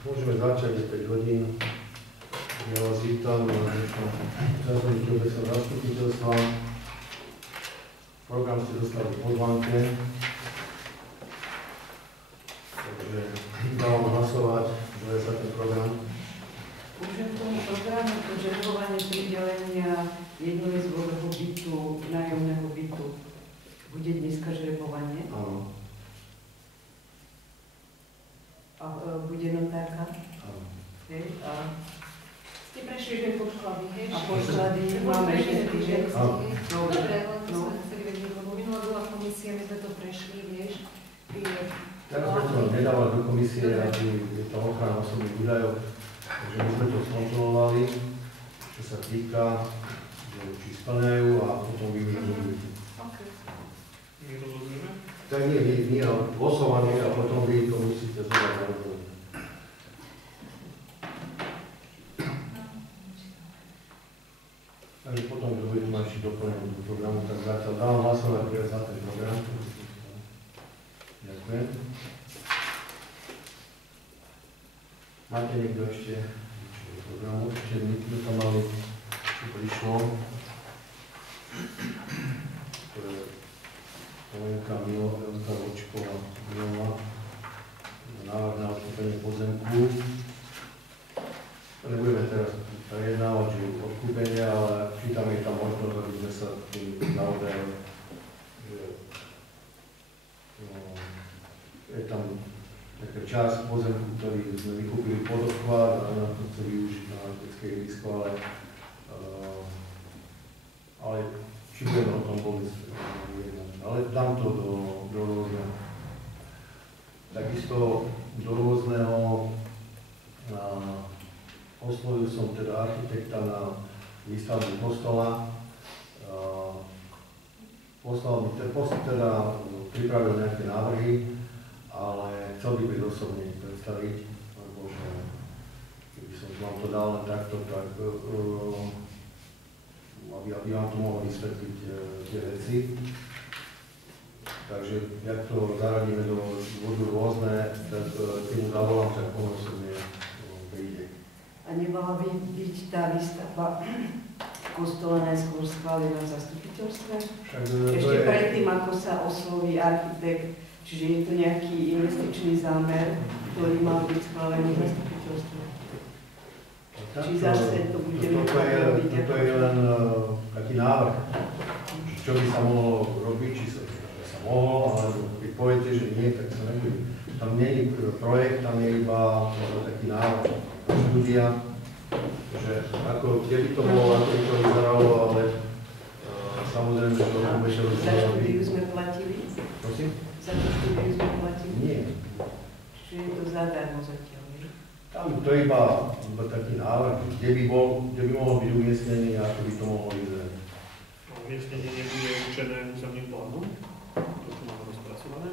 Môžeme začať o 5 hodín. Ja vás vítam na dnešnom zasadnutí obecného zastupiteľstva. Program ste dostali v pozvánke. Takže dávam hlasovať, že sa ten program. Môžem k tomu programu požadovanie pridelenia jednoizbového bytu, nájomného bytu. Bude dneska žrebovanie? Áno. A bude notárka? Áno. A ste prešli, že podklady, hej? a podklady máme všetky, že? Dobre, len to sme chceli vedieť, lebo minulá bola komisia, my sme to prešli, vieš. Teraz sme to nedávali do komisie, aby je to ochrana osobných údajov, takže my sme to skontrolovali, čo sa týka, že či splňajú a potom využívame. Tak nie, ale losovanie a potom vy to musíte zobrať na rozhodnutie. Takže potom, kto bude mať ešte doplnenie do programu, tak zatiaľ dávam hlasovať za ten program. Ďakujem. Máte niekto ešte do programu? Ešte my tam mali, čo prišlo. Polenka Milovka Vočková Milova, návrh na odkúpenie pozemku. Nebudeme teraz prejednávať, že odkúpenie, ale čítam je tam možnosť, aby sme sa tým zaoberali, že je tam taká časť pozemku, ktorý sme vykúpili pod odklad a na to chce využiť na letecké ihrisko, ale či budeme o tom vôbec jednať. Ale dám to do rôzneho. Takisto do rôzneho oslovil som teda architekta na výstavbu kostola. Poslal mi teda pripravil nejaké návrhy, ale chcel by byť osobne predstaviť, lebo že keby som vám to dal len takto, tak aby vám to mohol vysvetliť tie veci. Takže, jak to zaradíme do bodu rôzne, tak tým zavolám, tak on osobne príde. A nemala by byť tá výstavba kostola najskôr schválená v zastupiteľstve? Ešte predtým, ako sa osloví architekt, čiže je to nejaký investičný zámer, ktorý mal byť schválený v zastupiteľstve. Či zase to budeme robiť? Toto je len taký návrh, čo by sa mohlo robiť, či sa mohlo, ale keď poviete, že nie, tak sa nebude. Tam nie je projekt, tam je iba taký návrh, štúdia, že ako, kde by to bolo, ako by to vyzeralo, ale samozrejme, že to bude sa rozhodnúť. Za štúdiu sme platili? Prosím? Za to štúdiu sme platili? Nie. Čiže je to zadarmo zatiaľ, nie? Tam to je iba taký návrh, kde by mohol byť umiestnený a ako by to mohlo vyzerať. umiestnenie nebude určené územným plánom? To, čo máme rozpracované?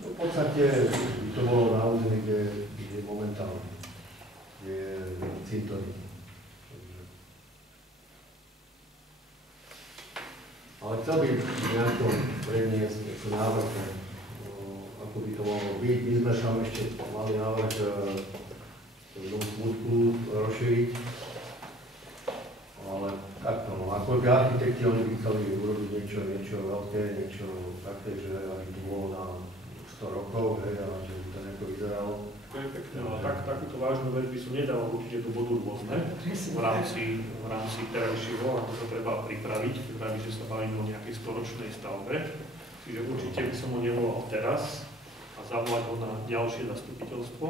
V podstate to bolo na území, kde momentálne je cintorín. Ale chcel by nejako predniesť návrh, ako by to mohlo byť. My sme tam ešte mali návrh Dom smutku rozšíriť, ale takto, no, ako by architekti, oni by chceli urobiť niečo veľké, niečo také, že aby to bolo na 100 rokov, hej, a že by to nejako vyzeralo. To je pekné, ale takúto vážnu vec by som nedal určite do bodu rôzne v rámci terajšieho, ako sa treba pripraviť, že sa bavíme o nejakej storočnej stavbe. Čiže určite by som ho nevolal teraz a zavolať ho na ďalšie zastupiteľstvo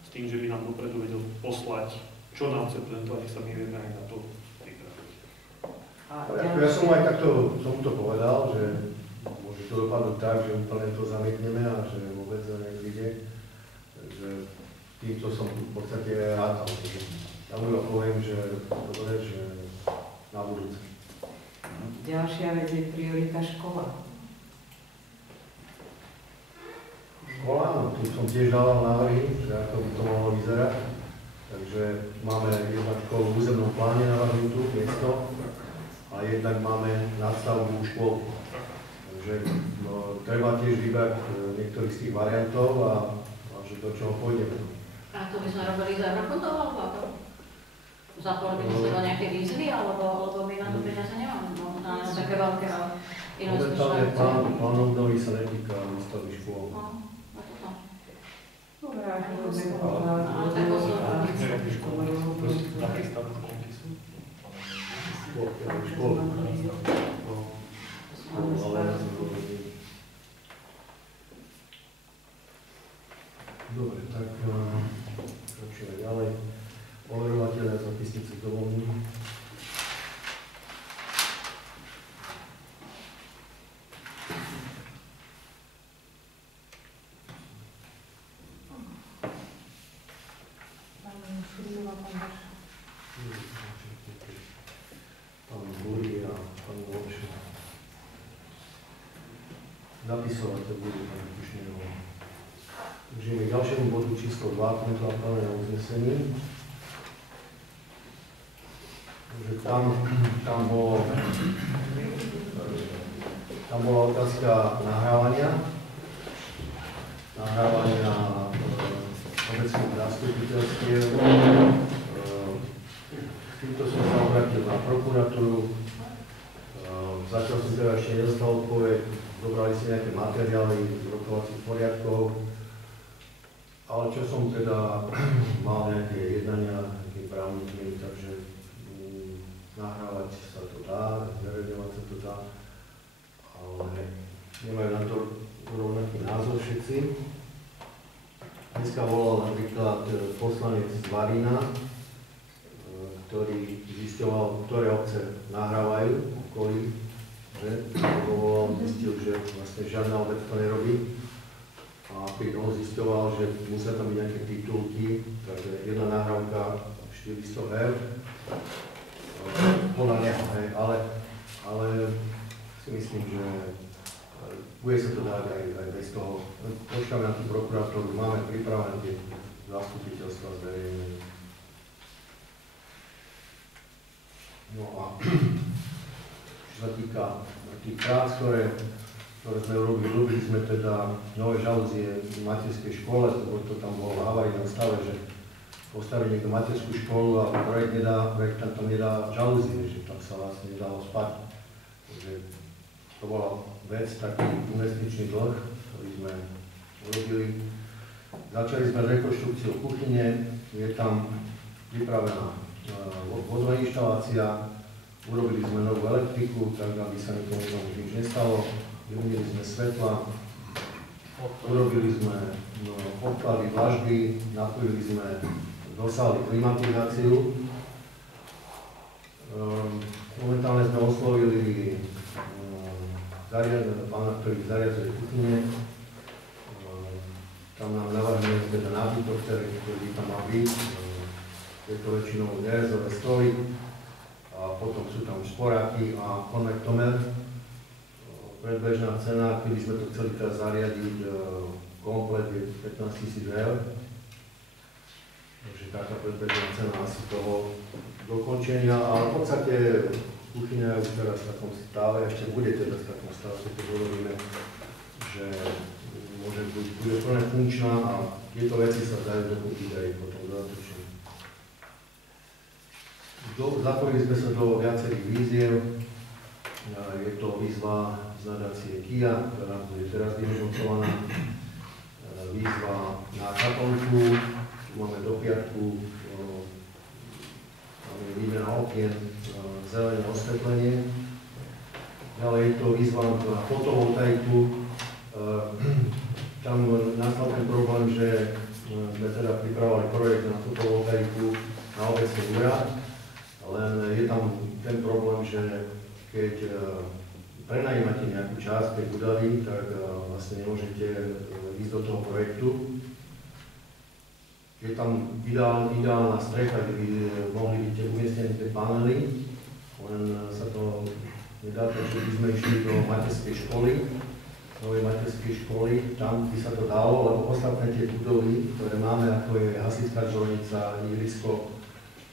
s tým, že by nám dopredu vedel poslať, čo nám chce prezentovať, nech sa my vieme aj na to pripraviť. Ja som aj takto tomuto povedal, že môže to dopadnúť tak, že úplne to zamietneme a že vôbec nepríde. Takže týmto som v podstate rátal. Ja mu poviem, že dobre, že na budúce. Ďalšia vec je priorita škola. Škola, no tu som tiež dával návrhy, že ako by to mohlo vyzerať. Takže máme jednak školu v územnom pláne navrhnutú, miesto, a jednak máme nadstavbu škôlku. Takže no, treba tiež vybrať niektorých z tých variantov a že do čoho pôjdeme. A to by sme robili za eurofondov, alebo ako? Zapojili by sme do nejaké výzvy, alebo my na to peniaze nemáme, na také veľké momentálne plán obnovy sa netýka výstavby škôl. Dobre, ako Na prístavbu školky sú? Škôl. Dobre, tak pokračujeme ďalej. Overovateľe a zapisníci domovní. Pán Búri a pán Volčný. Zapisovateľ Búri, pán Kušnírová. Takže k ďalšiemu bodu číslo 2, kontrolné uznesení. Takže tam bola otázka nahrávania obecných zastupiteľstiev. S týmto som sa obrátil na prokuratúru. Zatiaľ som teda ešte nedostal odpoveď. Zobrali si nejaké materiály z rokovacích poriadkov. Ale čo som teda mal nejaké jednania, nejaké právnikmi, takže nahrávať sa to dá, zverejňovať sa to dá, ale nemajú na to rovnaký názor všetci. Dneska volal napríklad poslanec z Varína, ktorý zisťoval, ktoré obce nahrávajú okolí, že? Volal, zistil, že vlastne žiadna obec to nerobí. A keď on zisťoval, že musia tam byť nejaké titulky, takže jedna nahrávka 400 €, podľa neho, ale si myslím, že bude sa to dať aj bez toho. Počkáme na tú prokuratúru, máme pripravené tie zastupiteľstva zverejnené. No a čo sa týka tých prác, ktoré sme robili sme teda nové žalúzie v materskej škole, lebo to tam bolo v havarijnom stave, že postaví niekto materskú školu a projektant tam nedá žalúzie, že tam sa vlastne nedalo spať. Takže to bola vec, taký investičný dlh, ktorý sme urobili. Začali sme rekonštrukciou kuchyne, je tam pripravená vodná inštalácia, urobili sme novú elektriku, tak aby sa nikomu tam nič nestalo. Vymenili sme svetla, urobili sme odklady vlažby, napojili sme do sály klimatizáciu. Momentálne sme oslovili pána, ktorý zariadzuje kuchyne. Tam nám navrhne teda nábytok, ktorý tam má byť. Je to väčšinou nerezové stoly a potom sú tam sporáky a konvektomer. Predbežná cena, keby sme to chceli teraz zariadiť, komplet je 15 000 eur. Takže taká predbežná cena asi toho dokončenia, ale v podstate kuchyňa je už teraz v takom stave, ešte bude teda v takom stave, keď hovoríme, že bude plne funkčná a tieto veci sa dajú dokúpiť aj potom dodatočne. Zapojili sme sa do viacerých víziev. Je to výzva z nadácie KIA, ktorá je teraz vyhodnocovaná. Výzva na kaponku, tu máme do piatku, máme výmena okien, zelené osvetlenie. Ďalej je to výzva na fotovoltaiku. Tam nastal ten problém, že sme teda pripravovali projekt na fotovoltaiku na obecný úrad, len je tam ten problém, že keď prenajímate nejakú časť tej budovy, tak vlastne nemôžete ísť do toho projektu. Je tam ideálna strecha, kde by mohli byť umiestnené tie panely, len sa to nedá, takže by sme išli do materskej školy, novej materskej školy, tam by sa to dalo, lebo ostatné tie budovy, ktoré máme, ako je Hasická železnica, ihrisko,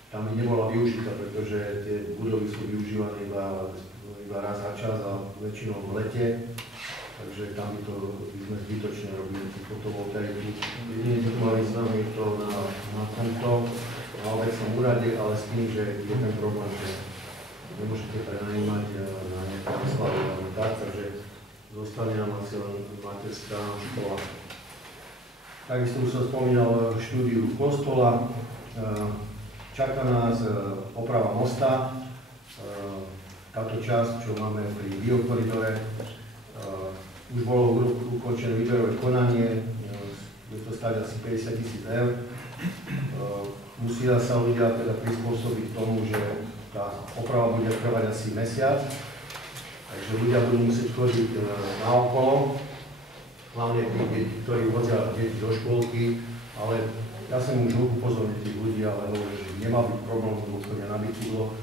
tam by nebola využitá, pretože tie budovy sú využívané iba raz za čas a väčšinou v lete, takže tam by sme zbytočne robili fotovoltaiku. Jedine, čo tu má význam, je to na tomto, na obecnom úrade, ale s tým, že je ten problém, že nemôžete prenajímať na nejaké oslavy alebo tak, takže zostane nám asi len materská škola. Takisto už som spomínal štúdiu kostola. Čaká nás oprava mosta. Táto časť, čo máme pri biokoridore, už bolo ukončené výberové konanie, je to stáť asi 50 000 eur. Musia sa ľudia teda prispôsobiť tomu, že tá oprava bude trvať asi mesiac, takže ľudia budú musieť chodiť naokolo, hlavne tí deti, ktorí vozia deti do škôlky, ale ja som už upozornil tých ľudí, ale hovorím, že nemá byť problém, lebo chodia na bicykloch,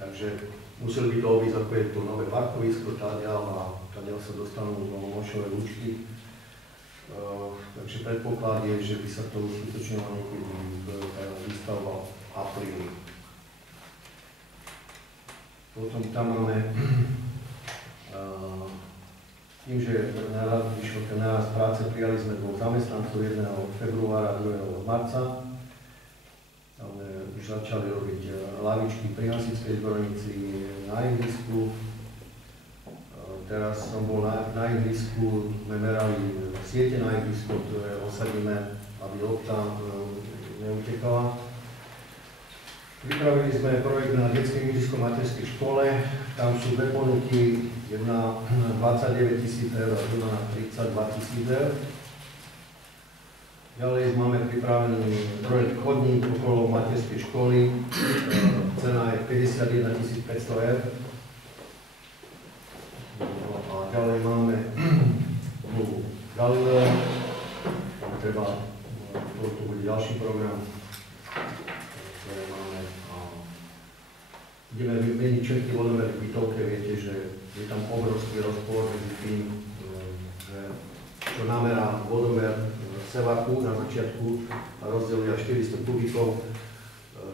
takže museli by to obísť, ako je to nové parkovisko, táďal a táďal sa dostanú do mošové lúčky. Takže predpoklad je, že by sa to uskutočnilo niekedy výstavba v apríli. Potom tam máme tým, že vyšiel ten nárast práce, prijali sme dvoch zamestnancov, jedného od februára, druhého od marca. Tam už začali robiť lavičky pri hasičskej zbrojnici na ihrisku. Teraz som bol na ihrisku, sme merali siete na ihrisku, ktoré osadíme, aby lopta neutekala. Pripravili sme projekt na detskej ihrisko materskej škole. Tam sú dve ponuky, jedna 29 000 eur a druhá na 32 000 eur. Ďalej máme pripravený projekt chodník okolo materskej školy. Cena je 51 500 eur. A ďalej máme Galileo. To bude ďalší program, ktoré máme. Ideme vymeniť všetky vodomery v bytovke, viete, že je tam obrovský rozpor medzi tým, že čo namerá vodomer sevaku na začiatku a rozdeluje až 400 kubíkov.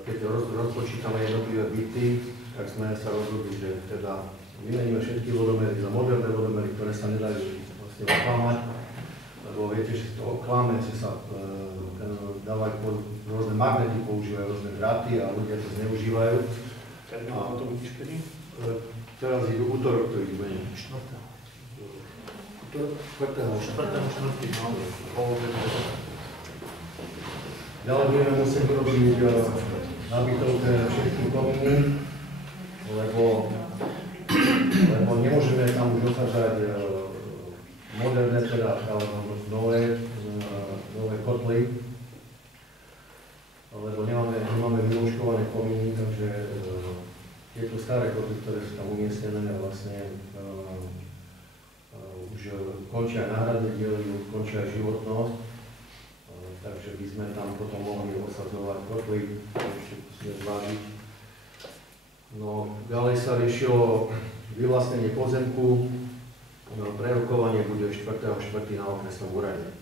Keď rozpočítame jednotlivé byty, tak sme sa rozhodli, že teda vymeníme všetky vodomery za moderné vodomery, ktoré sa nedajú vlastne oklamať, lebo viete, že to oklame, že sa dávajú rôzne magnety, používajú rôzne dráty a ľudia to zneužívajú. A to budíš kedy? Teraz idú útorok, to ich menej. 4. Ďalej budeme musieť urobiť na bytovke všetky komíny, lebo nemôžeme tam už osádzať moderné, teda nové kotly, lebo nemáme vylúčkované komíny, takže tieto staré kotly, ktoré sú tam umiestnené, vlastne už končia náhradné diely, končia životnosť, takže by sme tam potom mohli osadzovať kotly, ešte musíme zvážiť. No, ďalej sa riešilo vyvlastnenie pozemku, prerokovanie bude 4.4. na okresnom úrade.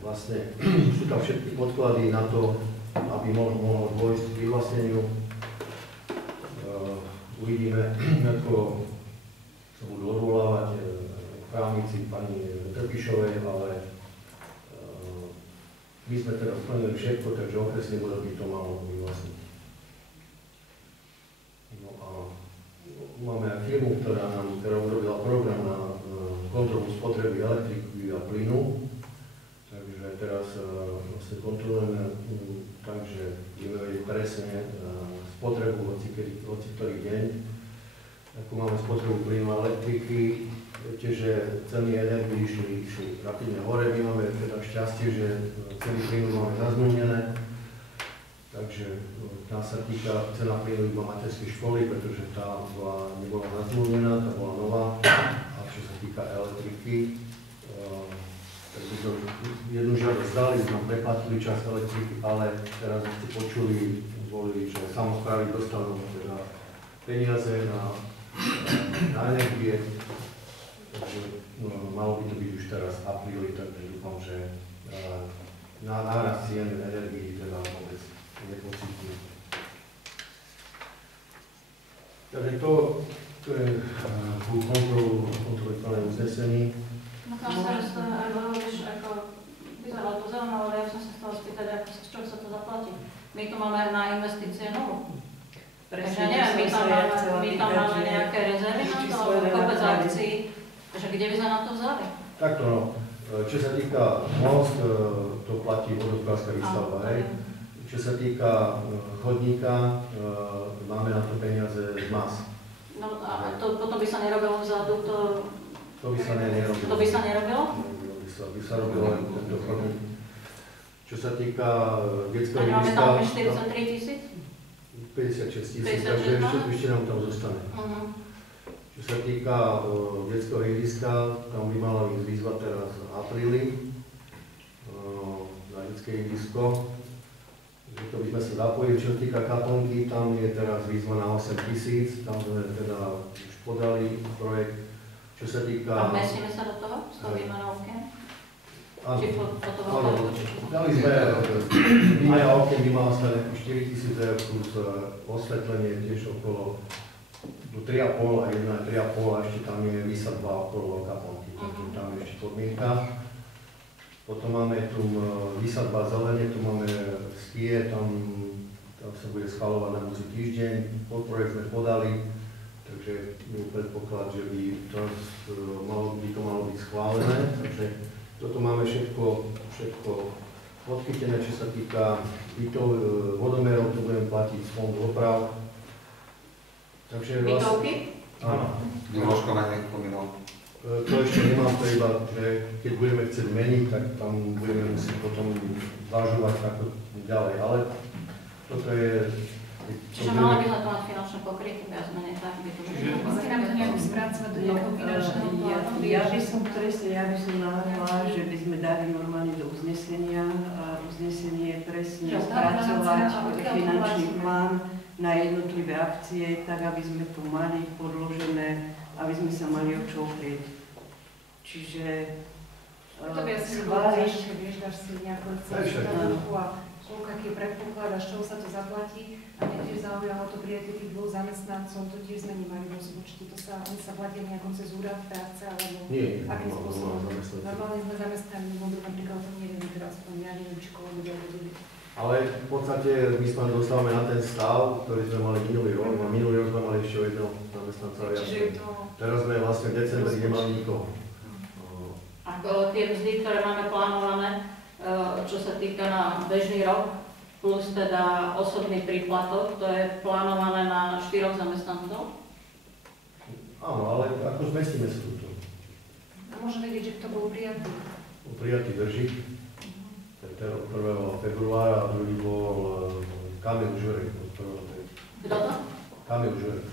Vlastne sú tam všetky podklady na to, aby mohlo dôjsť k vyvlastneniu. Uvidíme, ako sa budú odvolávať právnici pani Trpišovej, ale my sme teda splnili všetko, takže okresný úrad by to malo vyvlastniť. No a máme aj firmu, ktorá urobila program na kontrolu spotreby elektriky a plynu. Takže teraz vlastne kontrolujeme, takže budeme vedieť presne spotrebu hoci ktorý deň. Ako máme spotrebu plynu a elektriky, viete, že ceny energií išli rapidne hore. My máme teda šťastie, že ceny plynu máme zazmluvnené. Takže tá sa týka cena plynu iba materskej školy, pretože tá nebola zazmluvnená, tá bola nová. A čo sa týka elektriky, tak by to jednu žiadosť dali, sme preplatili časť elektriky, ale teraz ste počuli, že samosprávy dostanú teda peniaze na energie, takže malo by to byť už teraz v apríli, takže dúfam, že nárast cien energií teda vôbec nepocítime. Takže to je kontroly plné uznesení. No tam sa hovoríš, ako vyzeralo to zaujímavé, ale ja som sa chcela spýtať, z čoho sa to zaplatí. My tu máme na investície novú. Takže neviem, my tam máme nejaké rezervy na to, alebo kopec akcií, takže kde by sa na to vzali? Takto no, čo sa týka most, to platí vodohospodárska výstavba, hej. Čo sa týka chodníka, máme na to peniaze z MAS. No a to potom by sa nerobilo vzadu, to by sa nerobilo. To by sa nerobilo? By sa robilo len tento chodník. Čo sa týka detského ihriska... A máme tam 43 000? 56 000, takže ešte nám tam zostane. Čo sa týka detského ihriska, tam by mala byť výzva teraz v apríli na detské ihrisko. To by sme sa zapojili. Čo sa týka kaplnky, tam je teraz výzva na 8 000, tam sme teda už podali projekt. Čo sa týka... A vmestíme sa do toho? Z toho výmenovke? Áno, dali sme výmena okien by mala stať 4 000 eur plus osvetlenie tiež okolo 3,5 a jedna 3,5 a ešte tam je výsadba okolo kaplnky, takže tam je ešte podmienka. Potom máme tu výsadba zelenie, tu máme skie, tam sa bude schvaľovať na budúci týždeň, podprojekt sme podali, takže je predpoklad, že by to malo byť schválené, takže toto máme všetko podchytené, čo sa týka bytov, vodomerov, tu budeme platiť z fondu oprav. Takže bytovky? Áno. Miloško na nej spomínal. To ešte nemám, to iba, že keď budeme chcieť meniť, tak tam budeme musieť potom zvažovať ako ďalej, ale toto je... Čiže mali by sme to mať finančné pokrytie, viac menej tak, by to Musíte nám to nejako spracovať do nejakého finančného plánu? Ja by som navrhla, že by sme dali normálne do uznesenia a uznesenie presne spracovať finančný plán na jednotlivé akcie, tak aby sme to mali podložené, aby sme sa mali o čo oprieť. Čiže to by asi schváliť, že vieš, dáš si nejakú cenu a aký je predpoklad a z čoho sa to zaplatí. A mňa tiež zaujalo to prijatie tých dvoch zamestnancov, to tiež sme nemali rozpočty, oni sa platia nejako cez úrad práce, alebo akým spôsobom. Normálne sme zamestnaní, lebo napríklad to nevieme teraz, ja neviem, či koho ľudia vedeli. Ale v podstate my sa dostávame na ten stav, ktorý sme mali minulý rok, a minulý rok sme mali ešte jedného zamestnanca viac. Teraz sme vlastne v decembri nemali nikoho. Ako tie mzdy, ktoré máme plánované, čo sa týka na bežný rok, plus teda osobný príplatok, to je plánované na 4 zamestnancov? Áno, ale ako zmestíme sa tu? A môžeme vedieť, že kto bol prijatý? Prijatý drží. 1. februára a druhý bol Kamil Žurek. Kto to? Kamil Žurek.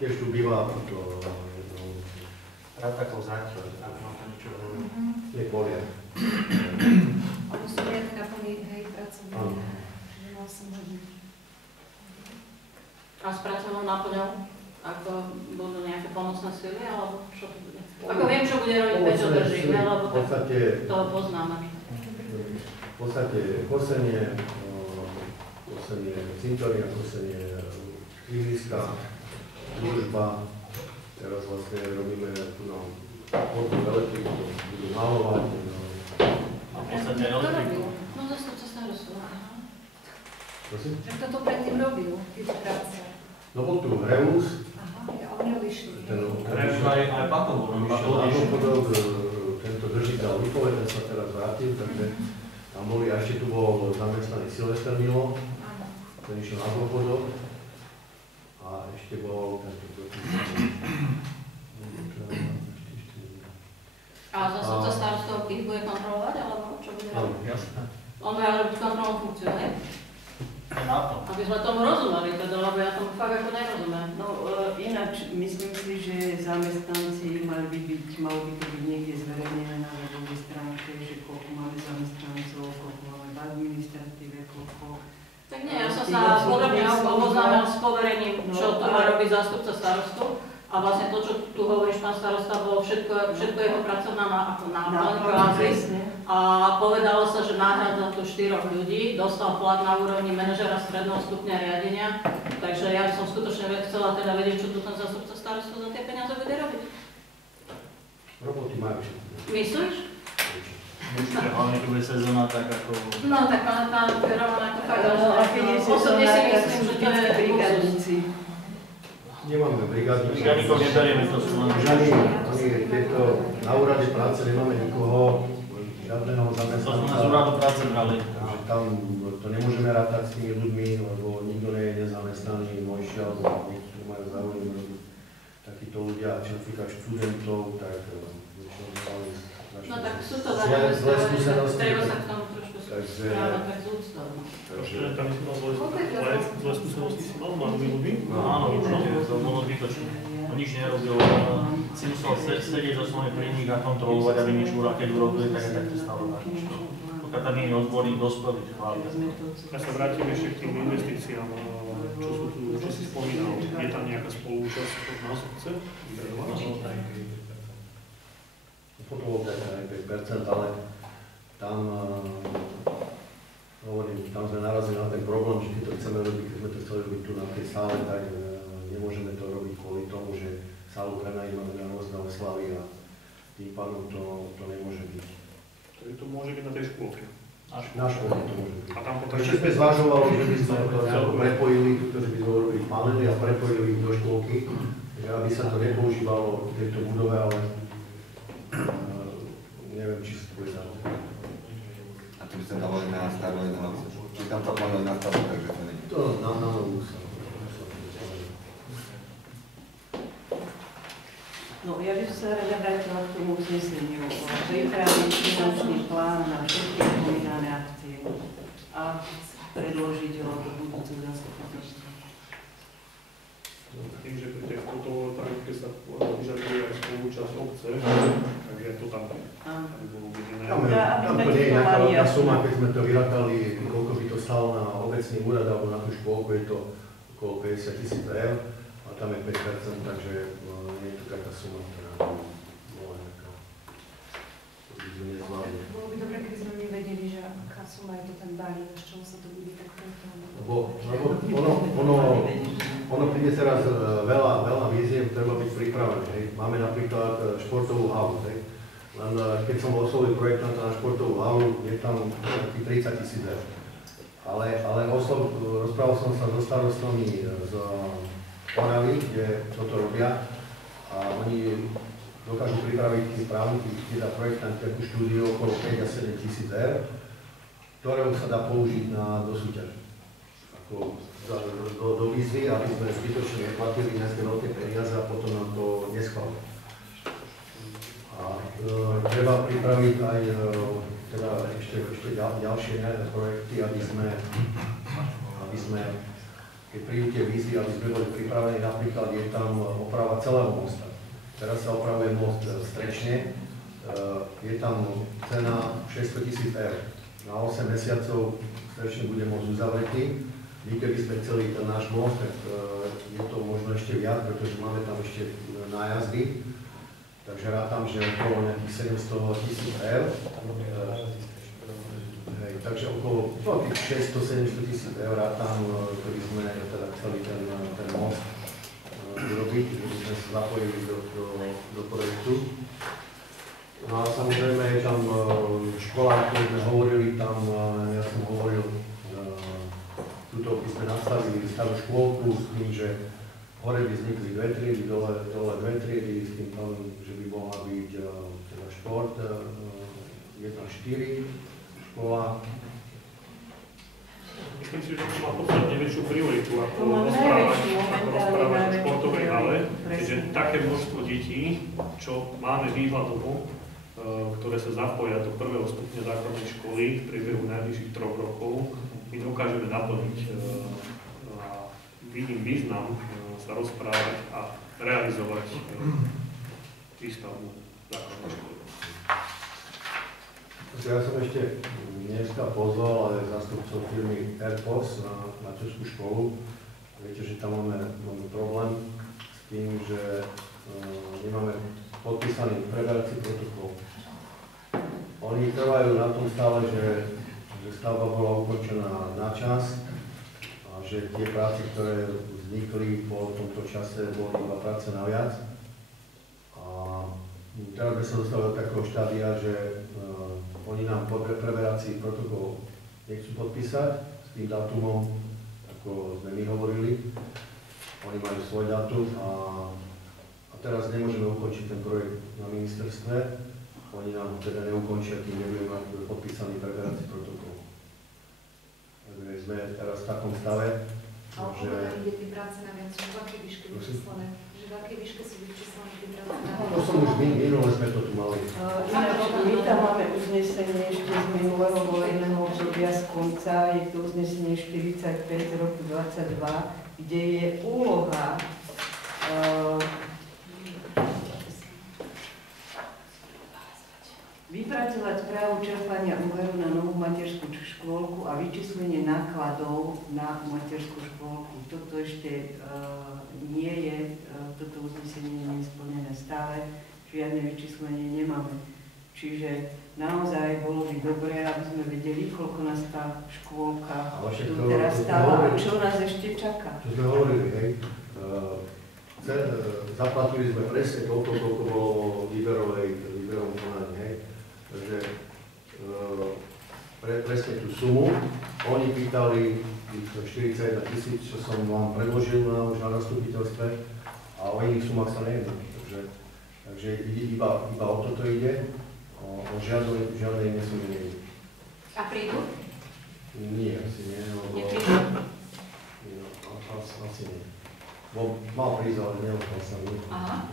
Tiež tu býva Rád takou záťaž, ak mám to niečo veľmi. Nie poviem. Oni sú prijatí na plný pracovný, čiže mal som hodný. A s pracovnou náplňou? Ako budú nejaké pomocné sily, alebo čo to bude? Ako viem, čo bude robiť Peťo Držík, lebo to poznáme. V podstate kosenie cintorína, kosenie ihriska, údržba. Teraz vlastne robíme tu na podporu elektriku, budú malovať. A v podstate elektriku? No zastupca starostu. Prosím? Že kto to predtým robil, tieto práce? No bol tu Reus. Aha, oni odišli. Aj Patovú, tento držiteľ výpovede, ten sa teraz vrátil, takže tam boli, a ešte tu bol zamestnaný Silvester Milo, ten išiel na dôchodok. A ešte bol tento A zastupca starostov ich bude kontrolovať, alebo čo bude robiť? Jasné. On bude robiť kontrolnú funkciu, hej? Aby sme tomu rozumeli, teda, lebo ja tomu fakt ako nerozumiem. No ináč, myslím si, že zamestnanci malo by to byť niekde zverejnené na webovej stránke, že koľko máme zamestnancov, koľko máme v administratíve, koľko... Tak nie, ja som sa podobne oboznámil s poverením, čo tu má robiť zástupca starostu. A vlastne to, čo tu hovoríš, pán starosta, bolo všetko jeho pracovná náplň. A povedalo sa, že náhradza tu 4 ľudí, dostal plat na úrovni manažera stredného stupňa riadenia. Takže ja by som skutočne chcela teda vedieť, čo tu ten zástupca starostu za tie peniaze bude robiť. Roboty majú všetko. Myslíš? Určite, hlavne tu bude sezóna tak ako... No tak pán Roman ako fakt, osobne si myslím, že to je brigádnici. Nemáme brigádnici. Brigádnikov neberieme, to sú len... Na úrade práce nemáme nikoho, žiadneho zamestnanca. To sme z úradu práce brali. Tam to nemôžeme rátať s tými ľuďmi, lebo nikto nie je nezamestnaný, Mojši alebo niekto majú záujem robiť takíto ľudia, čo sa týka študentov, tak no tak sú to zle skúsenosti, treba sa k tomu trošku správať tak z úctou. Tam si mal zle skúsenosti, si mal ľudí? Áno, určite, to bolo zbytočné. On nič nerobil, si musel sedieť za svojím kliník a kontrolovať, aby nič keď urobili, tak aj takto stalo na nič. Pokiaľ tam nie je odborník dospelý, chvália. Ja sa vrátim ešte k tým investíciám, čo sú tu, čo si spomínal. Je tam nejaká spolúčasť od nás obce? Fotovoltaika je 5%, ale tam, tam sme narazili na ten problém, že keď to chceme robiť, keď sme to chceli robiť tu na tej sále, tak nemôžeme to robiť kvôli tomu, že sálu prenajímame na rôzne oslavy a tým pádom to nemôže byť. To môže byť na tej škôlke. Na škôlke to môže byť. A tam potom... Ešte sme zvažovali, že by sme to nejako prepojili, pretože by sme urobili panely a prepojili ich do škôlky, že aby sa to nepoužívalo v tejto budove, ale neviem, či sa to bude dalo. A to by sa dalo na starú aj na novú. Či tam to plánujú na starú, takže to nie. To na novú sa. No, ja by som sa rada vrátila k tomu uzneseniu. Pripraviť finančný plán na všetky spomínané akcie a predložiť ho do budúceho zastupiteľstva. Tým, že pri tej fotovoltaike sa vyžaduje aj spolúčasť obce, takže je to tam, aby bolo uvedené. Tam to nie je nejaká veľká suma, keď sme to vyrátali, koľko by to stalo na obecný úrad alebo na tú škôlku, je to okolo 50 000 eur a tam je 5%, takže nie je to taká suma, ktorá bola nejaká. Bolo by dobre, keby sme nevedeli, že aká suma je to ten balík, z čoho sa to bude tak preto. Lebo ono príde teraz veľa víziev, treba byť pripravený. Hej. Máme napríklad športovú halu. Hej. Len keď som oslovil projektanta na športovú halu, je tam 30 000 eur. Ale rozprával som sa so starostami z Oravy, kde toto robia a oni dokážu pripraviť tým právniky, teda projektanti takú štúdiu okolo 5 a 7 000 eur, ktoré sa dá použiť do súťaže. Do výzvy, aby sme zbytočne neplatili nejaké veľké peniaze a potom nám to neschválili. A treba pripraviť aj teda ešte ďalšie projekty, aby sme, keď prídu tie výzvy, aby sme boli pripravení, napríklad je tam oprava celého mosta. Teraz sa opravuje most strečne, je tam cena 600 000 eur. Na 8 mesiacov strečne bude most uzavretý my keby sme chceli ten náš most, tak je to možno ešte viac, pretože máme tam ešte nájazdy. Takže rátam, že okolo nejakých 700 000 eur. Takže okolo tých 600-700 000 eur rátam, ktorý sme teda chceli ten most urobiť, aby sme sa zapojili do projektu. No a samozrejme je tam škola, o ktorej sme hovorili, tam ja som hovoril, tuto by sme nastavili starú škôlku s tým, že hore by vznikli 2 triedy, dole 2 triedy, s tým tam, že by mohla byť teda šport, 1-4 škola. Myslím si, že to má podstatne väčšiu prioritu ako rozprávať o športovej hale, keďže také množstvo detí, čo máme výhľadovo, ktoré sa zapoja do prvého stupňa základnej školy v priebehu najbližších 3 rokov, my dokážeme naplniť. Vidím význam sa rozprávať a realizovať výstavbu základnej školy. Ja som ešte dneska pozval aj zástupcov firmy Airpods na Českú školu. Viete, že tam máme problém s tým, že nemáme podpísaný preberací protokol. Oni trvajú na tom stále, že stavba bola ukončená na čas a že tie práce, ktoré vznikli po tomto čase, boli iba práce naviac. A teraz by sa dostali do takého štádia, že oni nám preberací protokol nechcú podpísať s tým dátumom, ako sme my hovorili. Oni majú svoj dátum a teraz nemôžeme ukončiť ten projekt na ministerstve. Oni nám teda neukončia, kým nebudeme mať podpísaný preberací protokol. Takže sme teraz v takom stave, že... Ale ide tie práce na viac, v akej výške vyčíslené? Že v akej výške sú vyčíslené tie práce na viac? To som už minule sme to tu mali. My tam máme uznesenie ešte z minulého volebného obdobia z konca, je to uznesenie 45 z roku 22, kde je úloha vypracovať správu čerpania úveru na novú materskú škôlku a vyčíslenie nákladov na materskú škôlku. Toto ešte nie je, toto uznesenie nie je splnené stále, žiadne vyčíslenie nemáme. Čiže naozaj bolo by dobré, aby sme vedeli, koľko nás tá škôlka tu teraz stáva a čo nás ešte čaká. Čo sme hovorili, hej, zaplatili sme presne toľko, koľko bolo výberovom konaní, hej. Takže presne tú sumu. Oni pýtali 41 000, čo som vám predložil už na zastupiteľstve a o iných sumách sa nejedná. Takže iba o toto ide, o žiadnej nesumy nejde. A prídu? Nie, asi nie, lebo... Asi nie. Bo mal prísť, ale neostal sa mi. Aha.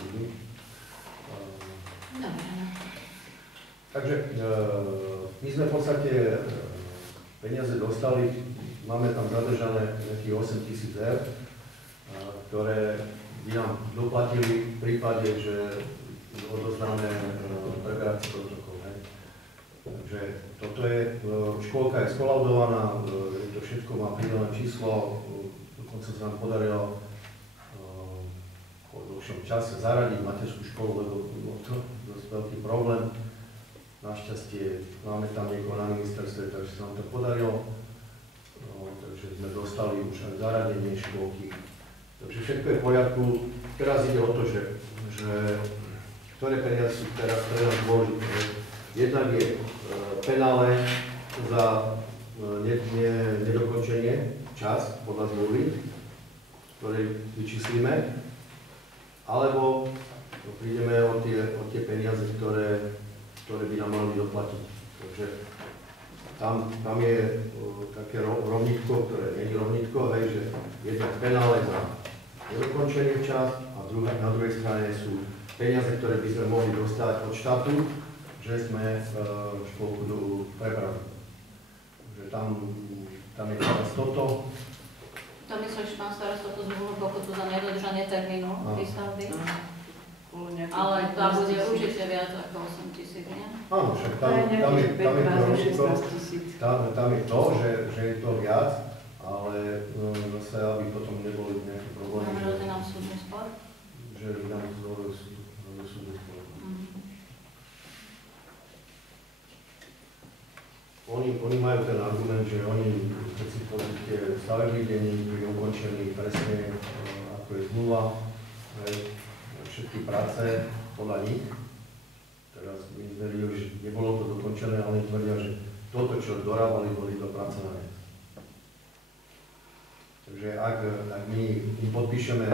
Dobre. Takže my sme v podstate peniaze dostali, máme tam zadržané nejakých 8 000 eur, ktoré by nám doplatili v prípade, že odozdáme preberací protokol. Takže toto je, škôlka je skolaudovaná, to všetko má pridelené číslo, dokonca sa nám podarilo po dlhšom čase zaradiť materskú školu, lebo bol to dosť veľký problém. Našťastie máme tam niekoho na ministerstve, takže sa nám to podarilo. Takže sme dostali už aj zaradenie škôlky. Takže všetko je v poriadku. Teraz ide o to, že ktoré peniaze sú teraz dôležité. Jednak je penále za nedokončenie čas podľa zmluvy, ktoré vyčíslíme, alebo prídeme o tie peniaze, ktoré by nám mali doplatiť. Takže tam je také rovnítko, ktoré nie je rovnítko, že jednak penále za nedokončenie čas a na druhej strane sú peniaze, ktoré by sme mohli dostať od štátu, že sme škôlku prebrali. Takže tam je teraz toto. To myslíš, pán starosta, tú zmluvnú pokutu za nedodržanie termínu výstavby? Ale tá bude určite viac ako 8 000, nie? Áno, však tam je to, že je to viac a ale zase, aby potom neboli nejaké problémy. Hrozí nám súdny spor? Že nám to súdny spor. Oni majú ten argument, že oni, keď si pozrite stavebný denník, je ukončený presne, ako je zmluva, všetky práce podľa nich. Teraz my sme videli, že nebolo to dokončené, ale oni tvrdia, že toto, čo dorábali, boli dopracované. Takže ak my im podpíšeme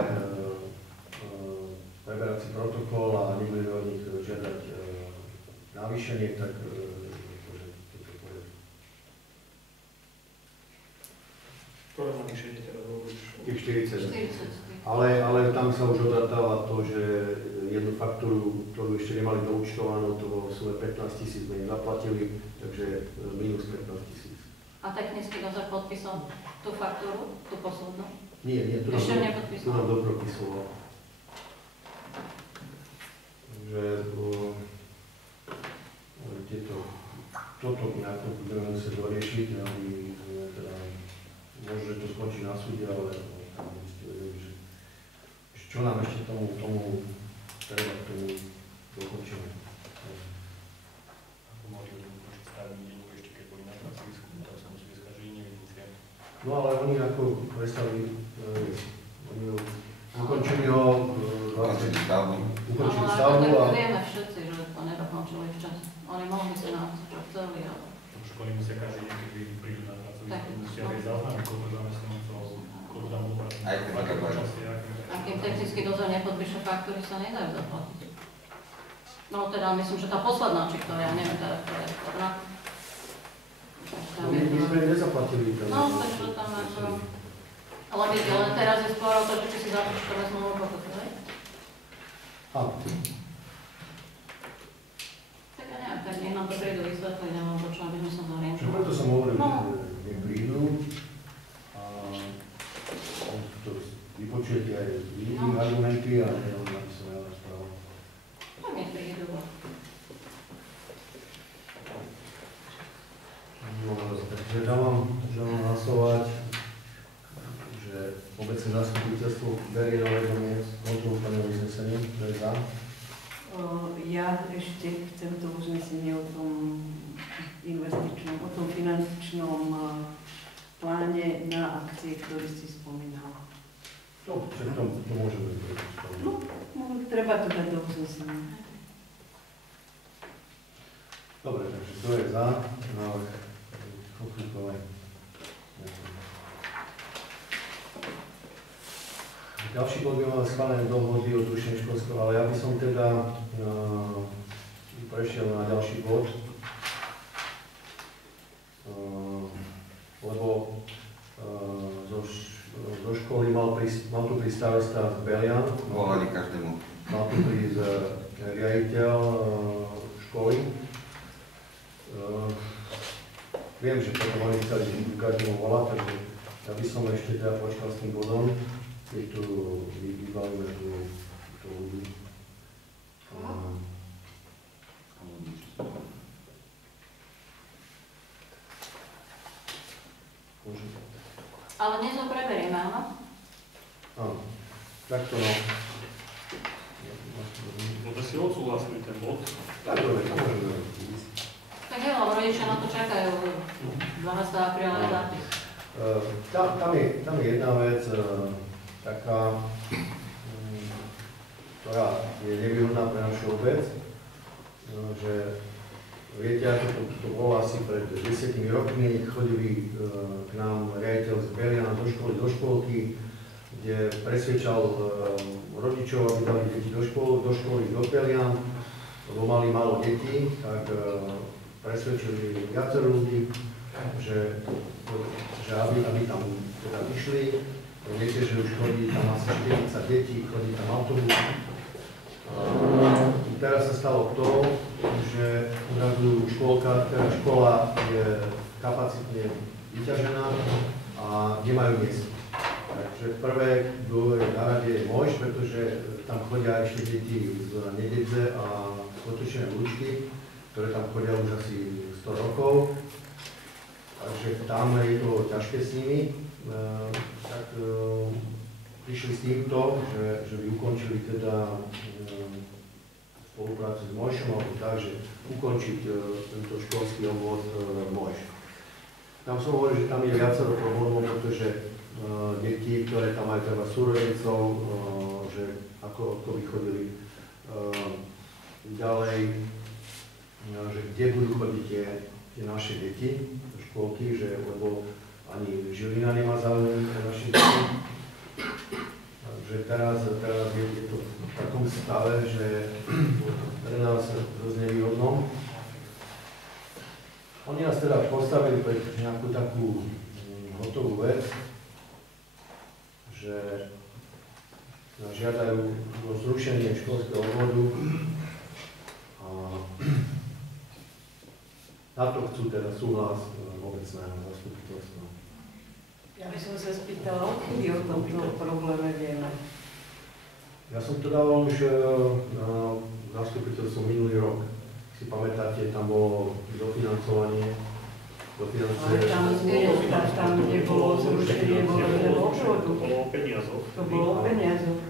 preberací protokol a nebudeme od nich žiadať navýšenie, tak Ktoré navýšenie teraz hovoríš? tých 40. 40. Ale tam sa už odratáva to, že jednu faktúru, ktorú ešte nemali doúčtovanú, to bolo v sume 15 000, sme im zaplatili, takže minus 15 000. A technický dozor podpísal tú faktúru, tú poslednú? Nie, tu nám dopropisoval. Takže toto nejako budeme musieť doriešiť, aby teda, možno, že to skončí na súde, ale tam ste vedeli, že čo nám ešte tomu treba k tomu dokončeniu. Ako mohli ukončiť stavebný deň ešte keď boli na pracovisku, tak sa musí vyskať, že nevidície. No ale oni ako predstavili, oni ukončili ho, Ukončili stavbu. ukončili stavbu a... Vieme všetci, že to nedokončili včas. Oni mohli si na to, čo chceli, ale... Však oni musia každý deň, keď prídu na pracovisku, musia aj záznamy, koľko zamestnancov, koľko tam bolo pracovníkov. A keď technický dozor nepodpíše faktúry, sa nedajú zaplatiť. No teda myslím, že tá posledná, či ktorá, ja neviem teda, ktorá je posledná. My sme nezaplatili ten... No, takže tam ako... Ale viete, len teraz je sporo to, že či si zapíš, ktoré sme mohli pokutu, hej? Áno. Tak ja neviem, tak nech nám to prídu vysvetliť, neviem to, čo aby sme sa Čo zorientovali. preto som hovoril, No. že neprídu a vypočujete aj iné argumenty a nejen aby som ja rozprával. No, nech prídu. No, takže dávam hlasovať, že obecné zastupiteľstvo berie na vedomie kontrolované uznesenie, kto je za. Ja ešte chcem to uznesenie o tom investičnom, o tom finančnom pláne na akcie, ktorý si spomínal. No, však to môžeme povedať. No, treba to dať do uznesenia. Dobre, takže kto je za návrh Kotlíkovej? Ďalší bod by mal schválené dohody o zrušení školského, ale ja by som teda prešiel na ďalší bod, lebo zo školy mal tu prísť starosta Belian. Volali každému. Mal tu prísť riaditeľ školy. Viem, že potom oni chceli každému volať, takže ja by som ešte teda počkal s tým bodom, keď tu vybavíme tú ľudí. Ale dnes ho preberieme, áno? Áno, takto no. Lebo si odsúhlasili ten bod. Tak dobre, to môžeme. Tak je, lebo rodičia na to čakajú. 12. apríla je zápis. Tam je jedna vec taká, ktorá je nevýhodná pre našu obec, že viete, ako to bolo asi pred 10 rokmi, chodili k nám riaditeľ z Beliana do školy, do školky, kde presvedčal rodičov, aby dali deti do školy, do Belian, lebo mali málo detí, tak presvedčili viacero ľudí, že aby tam teda išli. Viete, že už chodí tam asi 40 detí, chodí tam autobus. Teraz sa stalo to, že odrazu škola je kapacitne vyťažená a nemajú miesto. Takže prvé, kto je na rade, je Mojš, pretože tam chodia ešte deti z Nededze a Kotučnej Lúčky, ktoré tam chodia už asi 100 rokov. Takže tam je to ťažké s nimi. tak prišli s týmto, že by ukončili teda spoluprácu s Mojšom, alebo tak, že ukončiť tento školský obvod Mojš. Tam som hovoril, že tam je viacero problémov, pretože deti, ktoré tam majú treba súrodencov, že ako by chodili ďalej, že kde budú chodiť tie naše deti do školky, že lebo ani Žilina nemá záujem pre naše deti. Takže teraz je to v takom stave, že pre nás dosť nevýhodno. Oni nás teda postavili pre nejakú takú hotovú vec, že nás žiadajú o zrušenie školského obvodu a na to chcú teda súhlas obecného zastupiteľstva. Ja by som sa spýtala, odkedy o tomto probléme vieme? Ja som to dával už na zastupiteľstvo minulý rok. Si pamätáte, tam bolo dofinancovanie. Ale tam, kde bolo zrušenie volebného obvodu. To bolo o peniazoch. To bolo o peniazoch.